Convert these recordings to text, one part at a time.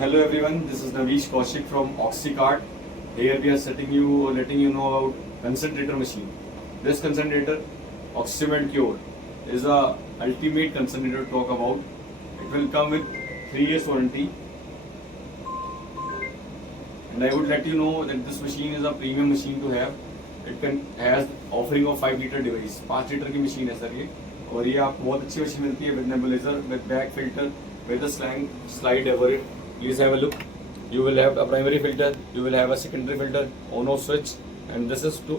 Hello everyone, this is Navish Kaushik from Oxycart. Here we are letting you know about concentrator machine. This concentrator, Oxymed Cure, is a ultimate concentrator to talk about. It will come with 3 years warranty. And I would let you know that this machine is a premium machine to have. Has offering of 5 liter device. 5 liter की machine है sir ये. और ये आपको बहुत अच्छी machine मिलती है with nebulizer, with back filter, with the slide over it. Please have a look. You will have a primary filter, you will have a secondary filter, on-off switch, and this is to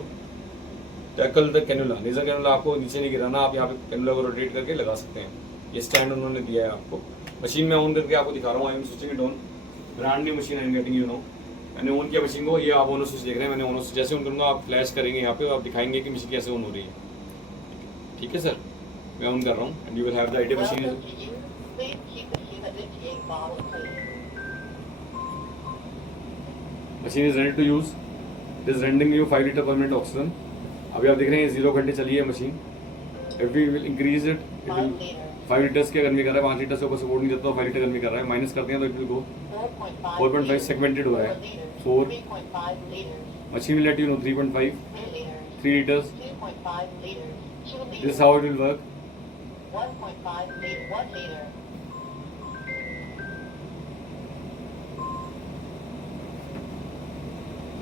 tackle the cannula. Laser cannula आपको नीचे नहीं गिराना, आप यहाँ पे cannula को rotate करके लगा सकते हैं. ये स्टैंड उन्होंने दिया है आपको. मशीन में ऑन करके आपको दिखा रहा हूँ. I am switching it on. Brand new machine I am getting you know. मैंने ऑन किया मशीन को. ये आप ऑन स्विच देख रहे हैं. मैंने ऑन स्विच जैसे ऑन करूँगा आप फ्लैश करेंगे यहाँ पे, आप दिखाएंगे कि मशीन कैसे ऑन हो रही है. ठीक है सर, मैं ऑन कर रहा हूँ. And you will have the idea machine is ready to use. It is rendering you 5 liter per minute oxygen. अभी आप देख रहे हैं 0 घंटे चली है machine. If we will increase it, it will 5 liters की गर्मी कर रहा है. 5 लीटर से ऊपर सपोर्ट नहीं देता, 5 लीटर गर्मी कर रहा है. माइनस करते हैं तो it will go 4.5 सेगमेंटेड हो रहा है. 4 machine will let you know 3.5 3 liters. This is how it will work. 1.5 liter.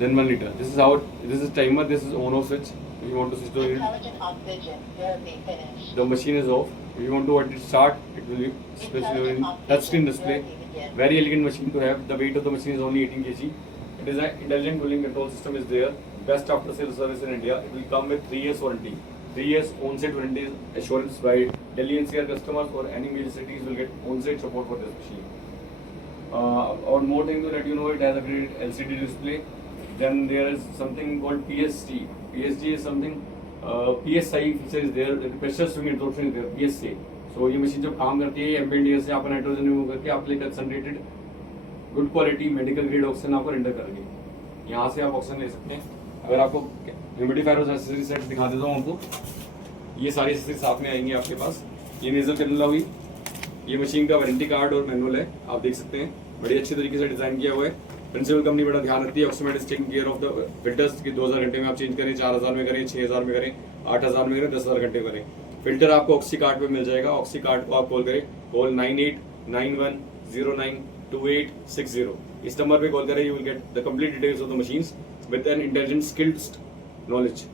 Then 1 liter. This is how this is timer. This is on-off switch. If you want to switch to it, Intelligent oxygen therapy finished. the machine is off. If you want to let it start, it will be specially in touchscreen display. Very elegant machine to have. The weight of the machine is only 18 kg. It is an intelligent cooling control system is there. Best after sales service in India. It will come with 3 years warranty. 3 years on-site warranty assurance by Delhi NCR customers or any major cities will get on-site support for this machine. One more thing to let you know, it has a great LCD display. Then there is something called PST. PST is something PSI feature is there. The pressure swing absorption is there. PSA. So ये machine जब काम करती है ambient air से आपका nitrogen remove करके आपके लिए concentrated good quality medical grade oxygen आपको रेंडर करेगी. यहाँ से आप ऑक्सीजन ले सकते हैं. अगर आपको ह्यूमिडिफायर और एक्सेसरी सेट दिखा देता हूँ आपको. ये सारी एक्सेसरी साथ में आएंगी आपके पास. ये नेजल कैनुला हुई. ये मशीन का वारंटी कार्ड और मैनुअल है, आप देख सकते हैं. बड़ी अच्छी तरीके से डिजाइन किया हुआ है. प्रिंसिपल कंपनी बड़ा ध्यान रखती है. Oxymed is taking care of the filters की 2000 घंटे में आप चेंज करें, 4000 में करें, 6000 में करें, 8000 में करें, 10000 घंटे में करें. फिल्टर आपको ऑक्सी कार्ड पे मिल जाएगा. ऑक्सी कार्ड को आप कॉल करें. कॉल 9891092860. इस नंबर पे कॉल करें. You will get the complete details of the machines with an intelligent skilled knowledge.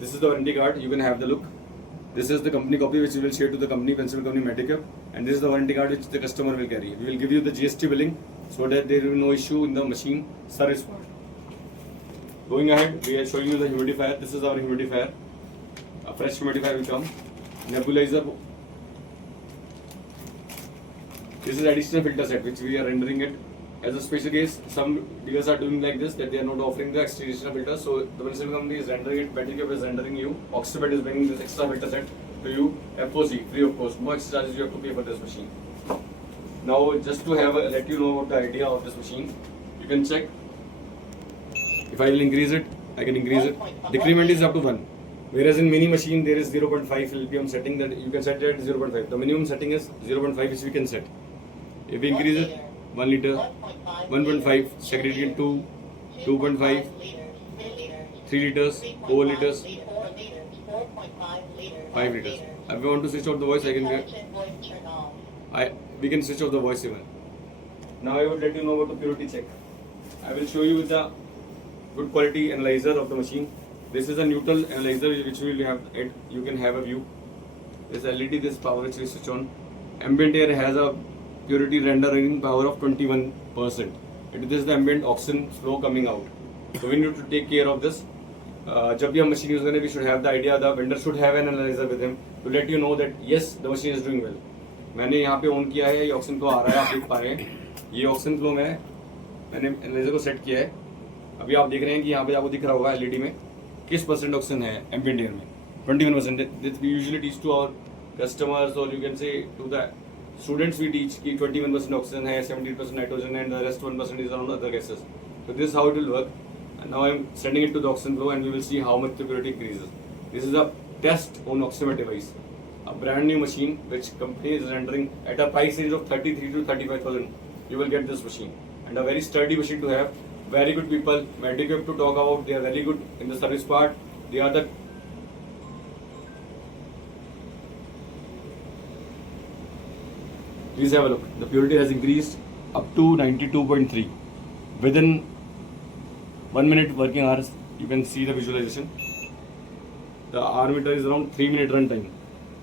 This is the warranty card. You can have the look. This is the company copy which we will share to the company, Principal Company Medicare, and this is the warranty card which the customer will carry. We will give you the GST billing so that there will be no issue in the machine service part. Going ahead, we will show you the humidifier. This is our humidifier. A fresh humidifier will come. Nebulizer. This is additional filter set which we are rendering it as a special case. Some dealers are doing like this, that they are not offering the extra filter. So the Principal Company is rendering it. Medicare is rendering you. Oxybet is bringing this extra filter set to you. FOC free of cost. No extra charges you have to pay for this machine. Now just to let you know about the idea of this machine, you can check. If I will increase it, I can increase it. Decrement is up to 1. Whereas in mini machine there is 0.5 LPM setting that you can set it at 0.5. The minimum setting is 0.5 which we can set. If we increase it, 1 liter, 1.5, segregated into 2.5, 3 liters, 4 liters, 5 liters. If we want to switch off the voice, I can we can switch off the voice even. Now I would let you know about the purity check. I will show you the good quality analyzer of the machine. This is a neutral analyzer which will have it. You can have a view. This LED, this power which we switch on. Ambient air has a purity rendering power of 21%. This is the ambient oxygen flow coming out. So we need to take care of this. जब भी हम machine use करें, we should have the idea. The vendor should have an analyzer with him to let you know that yes, the machine is doing well. मैंने यहाँ पे on किया है, ये ऑक्सीजन फ्लो आ रहा है, आप देख पा रहे हैं. ये ऑक्सीजन फ्लो मैंने एनालाइजर को सेट किया है. अभी आप देख रहे हैं कि यहाँ पे आपको दिख रहा होगा एलईडी में किस परसेंट ऑक्सीजन है एम्बिएंट एयर में. 21%. We usually teach to our customers, or you can say to the students we teach कि 21% oxygen है, 17% nitrogen है, and the rest 1% is around other gases. So this is how it will work. And now I am sending it to the oxygen flow, and we will see how much the purity increases. This is a test on Oxymed device. a brand new machine which company is rendering at a price range of 33 to 35,000. You will get this machine, and a very sturdy machine to have. Very good people, Medicube to talk about. They are very good in the service part. They are the Please have a look. The purity has increased up to 92.3 within 1 minute working hours. You can see the visualization. The R meter is around 3 minute run time.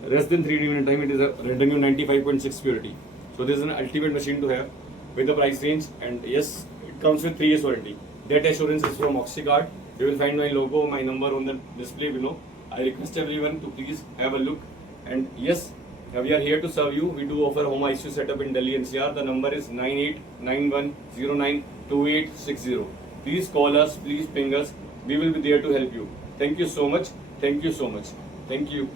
Less than 3 minute time, it is rendering you 95.6 purity. So this is an ultimate machine to have with the price range, and yes, it comes with 3 years warranty. That assurance is from Oxycard. You will find my logo, my number on the display below. I request everyone to please have a look. And yes, we are here to serve you. We do offer home ICU setup in Delhi NCR. The number is 9891092860. Please call us, please ping us. We will be there to help you. Thank you so much. Thank you so much. Thank you.